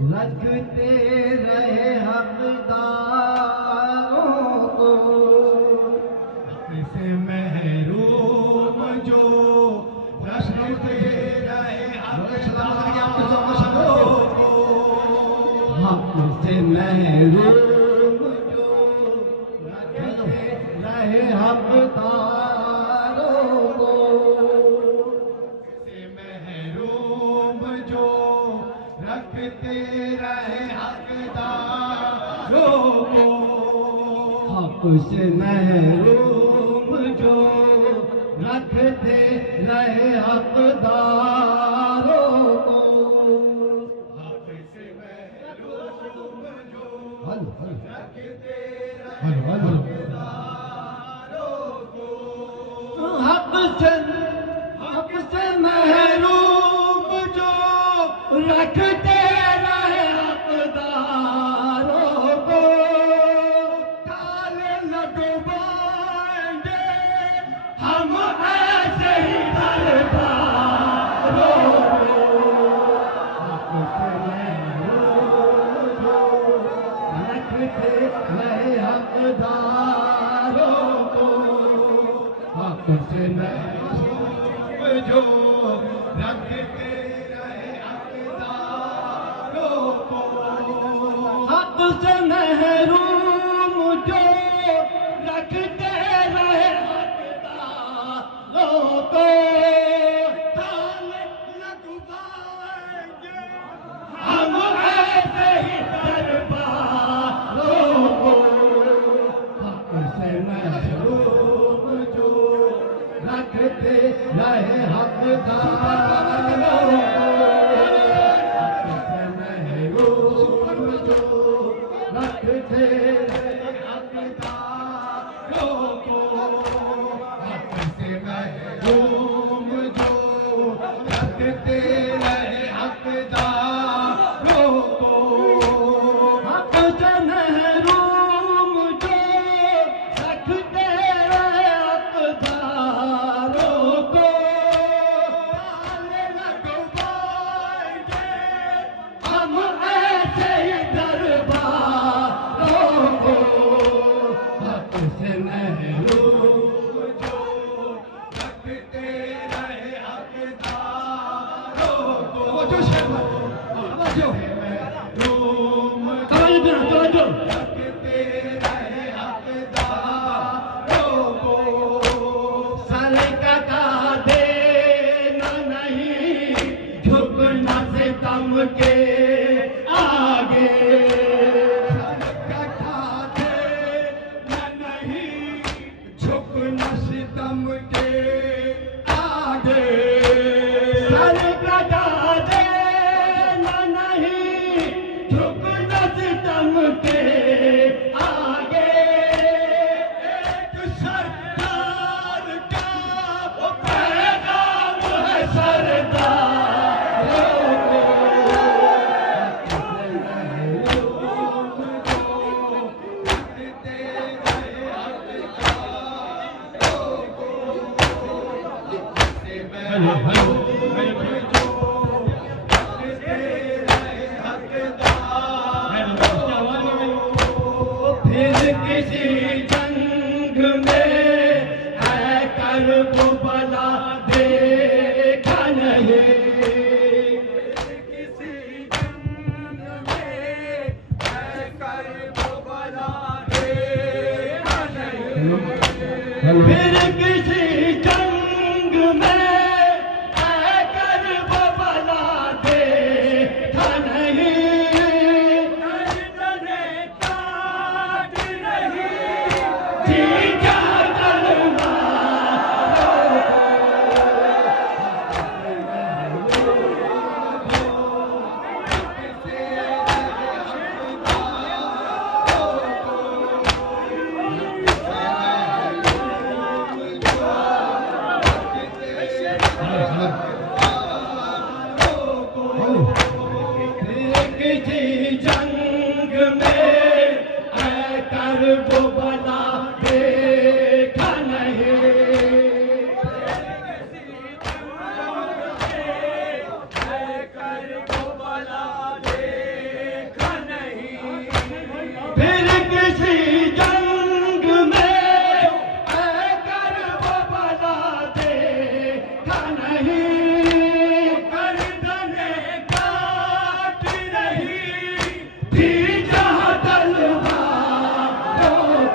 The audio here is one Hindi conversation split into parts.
रखते रहे हकदारों को, से महरूम जो रखते रहे हकदारों को, हक से महरूम जो रखते रहे हकदारों को, से महरूम जो रखते रहे हकदारों को, हक से महरूम जो रखते रहे हकदारों को, हक से महरूम जो हलो रखते रहे हलो हकदारों को, हक से महरूम जो रखते रहे हकदारों को, ताले न डुबाएंगे हम ऐसे ही दरबारों को, हक से महरूम जो रखते रहे हकदारों को, हक से महरूम जो रखते रहे हकदारों को, हक से महरूम जो रखते रहे हकदारों को, ताले लगवाएंगे हम ऐसे ही दरबारों को, हक से महरूम जो रखते रहे हकदारों को, हक से महरूम जो रखते रहे हकदारों को, हक से महरूम जो रखते रहे हकदारों को, हक से महरूम जो रखते रहे हकदारों को, ताले लगवाएंगे हम ऐसे ही दरबारों को, हक से महरूम जो रखते रहे हकदारों को, महरूम रखते रहे हकदारों को, सर कटा देना नहीं झुकना सितम के आगे, कटा देना नहीं झुकना सितम के आगे, सर कटा देना नहीं झुकना सितम के आगे, एक सरदार का वो पैगाम है सरदारों को, रखते रहे हकदारों को, से महरूम जो रखते रहे हकदारों को, फिर किसी जंग में है करबला देखा नहीं, किसी जंग में है करबला देखा नहीं, फिर किसी जंग में है करबला देखा नहीं, गर्दने काट रही जीजा तलवारों से फिर किसी जंग में आकर वो बला देखा नहीं, गर्दने काट रही थी जहाँ तलवारों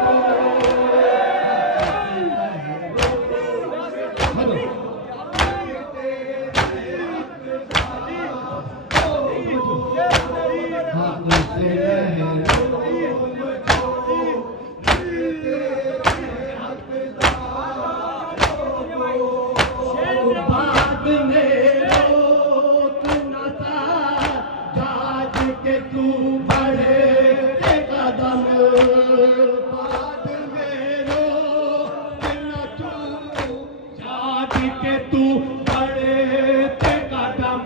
को। बाद में रोक न था जाज के तू बढ़े के कदम, बाद में रोक न तू जाज के तू बढ़े के कदम,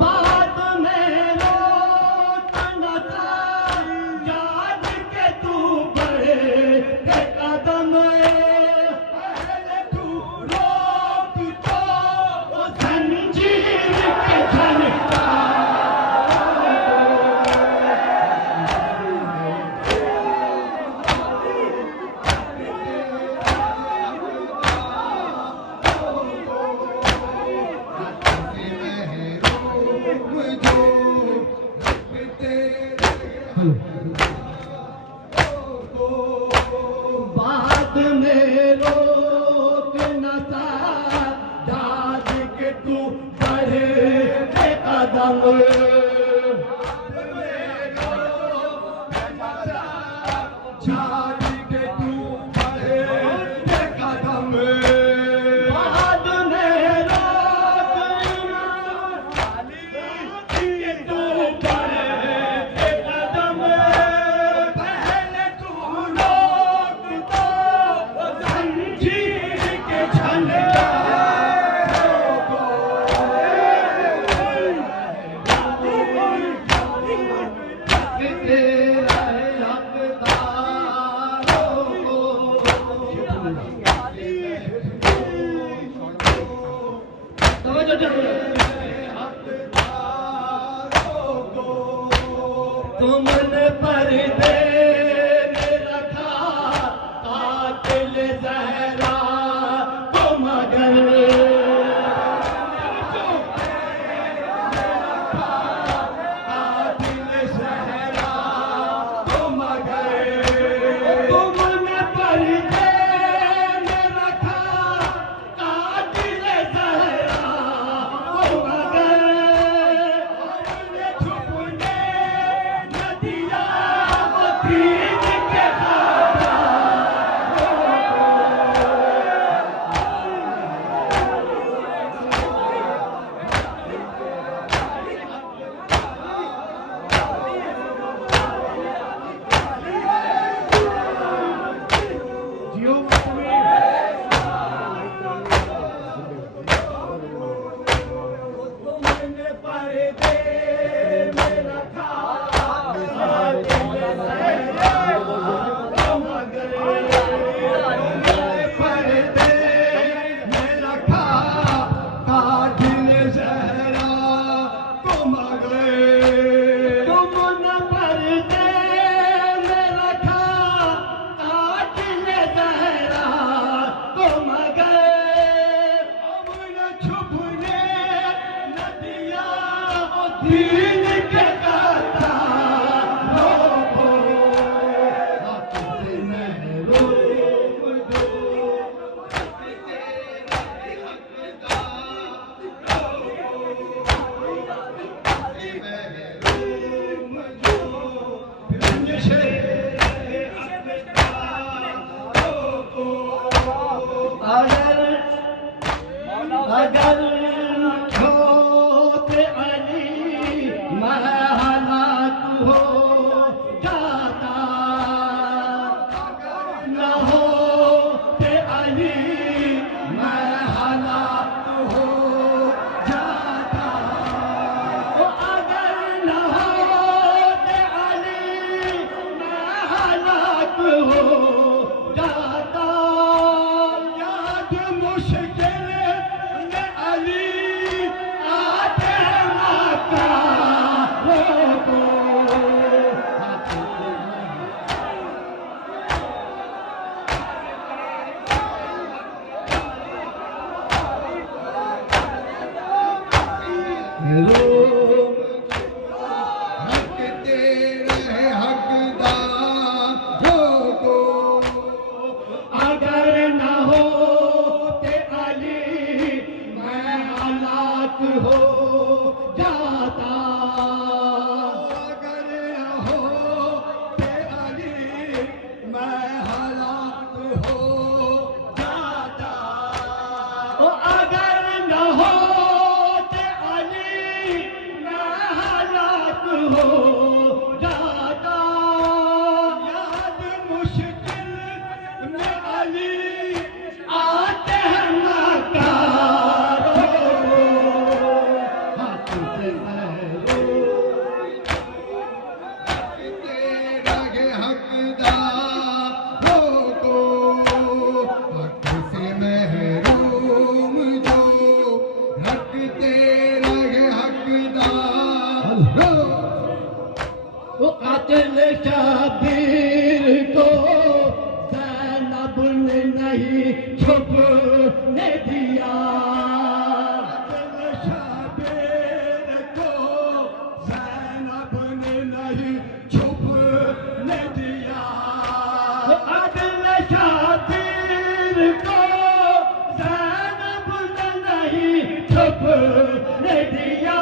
बाद में रोक न था जाज के तू बढ़े के कदम, पहले तू रोक तो जंजीर के झनकार बाद में रोक न था जाज के तू बढ़े के कदम, जाज के तू बढ़े के कदम, बाद में रोक के तू बढ़े के कदम, पहले तू रोक तो जंजीर के तुमने पर्दे में रखा कातिल ज़हरा को, मगर कातिल ज़हरा को, मगर तुमने पर्दे में रखा कातिल ज़हरा को, मगर हमने छुपने न दिया वो दीन के खाबा। तुमने पर्दे में रखा कातिल ज़हरा हो जाता। याद मुश्किल में अली आते हैं मकारों को, हक से महरूम रखते रहे हकदार। वो कातिल शबीर को ज़ैनब ने नहीं छुपने दिया। कातिल शबीर को ज़ैनब ने नहीं छुपने दिया। कातिल शबीर को ज़ैनब ने नहीं छुपने दिया।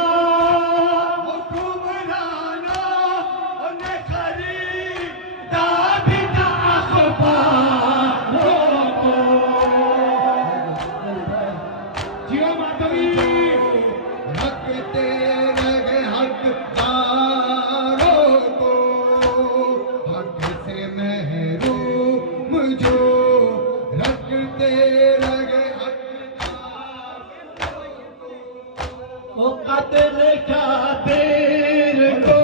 कातिल शबीर को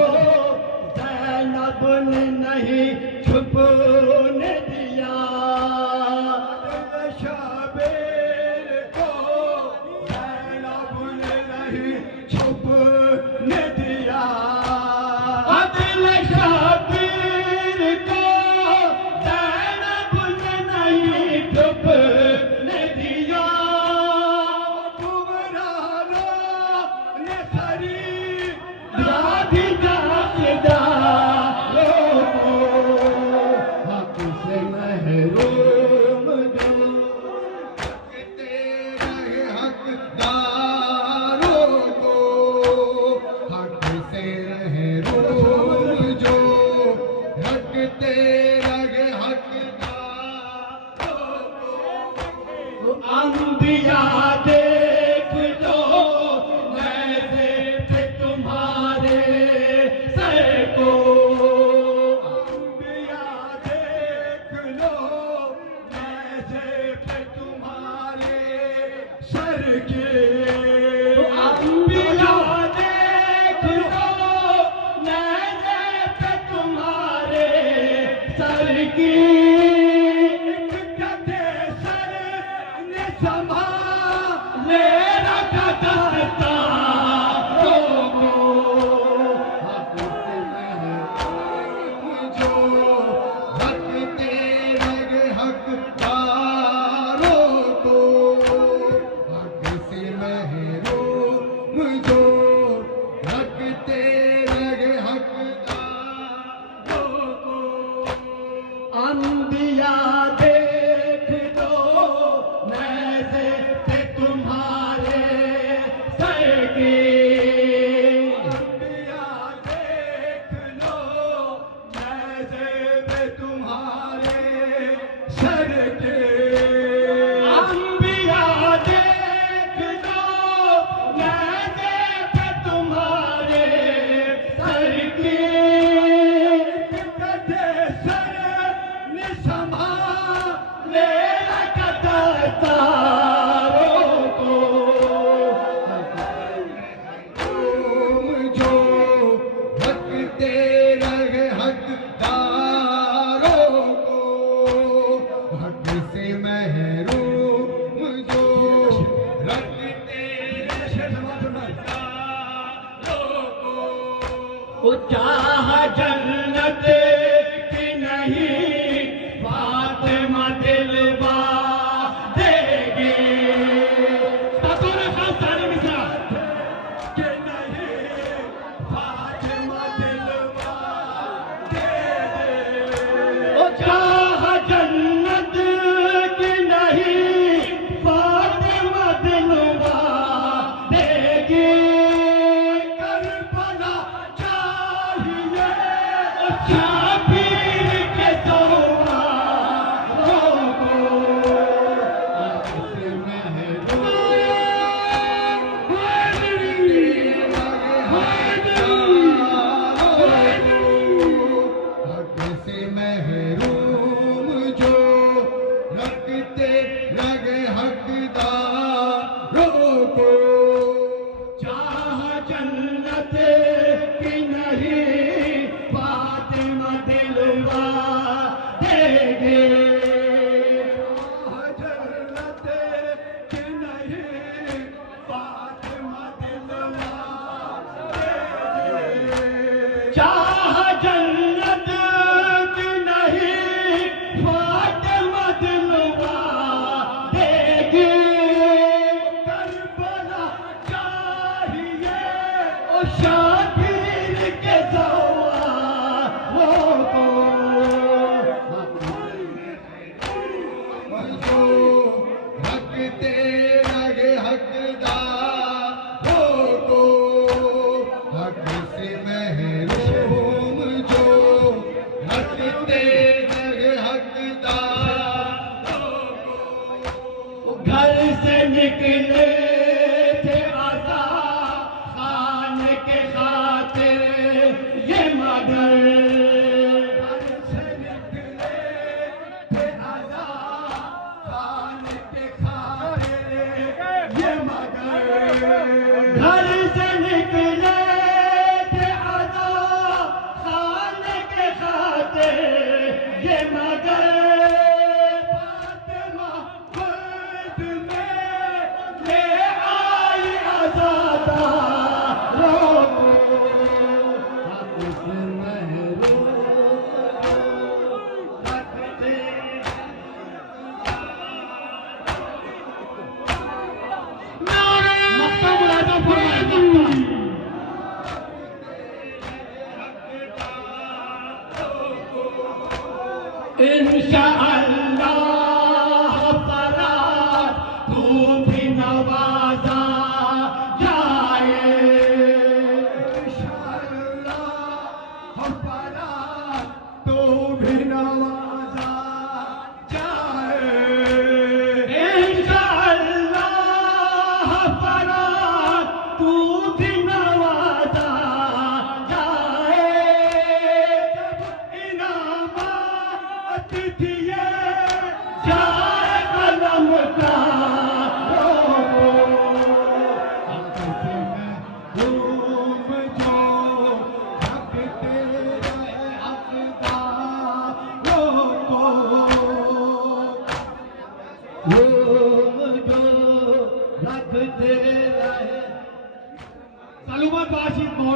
ज़ैनब ने नहीं छुपने दिया। कातिल शबीर को ज़ैनब ने नहीं छुपने दिया। कातिल शबीर को ज़ैनब ने नहीं छुपने दिया। अंबिया देख लो कैसे थे तुम्हारे सर को। अंबिया देख लो कैसे थे तुम्हारे सर के। अंबिया देख लो कैसे थे तुम्हारे सर की। संभाले रखा दस्तारों को, हक से महरूम जो रखते रहे हकदारों को। हक से महरूम जो रखते रहे हकदारों को। अंबिया देख लो नैज़े थे तुम्हारे सर के। अंबिया देख लो नैज़े थे तुम्हारे सर के। अंबिया देख लो नैज़े थे तुम्हारे सर के। कटे सर ने संभाले रखा दस्तारों को। तुम जो रखते रहे हकदारों को। हक से महरूम जो रखते रहे हकदारों को। वो चाह जन्नत की नहीं फातिमा दिलवा देगी। ततुर खासानी मिश्रा के नहीं फातिमा दिलवा देगी। वो चाह जन्नत की नहीं फातिमा दिलवा देगी। करबला चाहिए शबीर के साथ महरूम जो रखते रहे हकदार। घर से निकले थे आज़ाद खान के खातिर ये मगर, घर से निकले थे आज़ाद खान के खातिर ये मगर, घर से निकले थे आज़ाद खान के खातिर ये मगर, फातिमा खुद में ले आई आज़ादा रोको, हक से महरूम रखते। मक्ता मुलाज़ा फरमाए, इंशाअल्लाह फराज तू भी नवाजा जाए, इंशाअल्लाह फराज तू भी नवाजा जाए, इंशाअल्लाह फराज तू भी नवाजा जाए, जब इनामात दिए जाए कलम का रोको, हक से महरूम जो रखते रहे हकदार रोको, रोम जो रखते रहे। सालूमत बाशिद मौलाना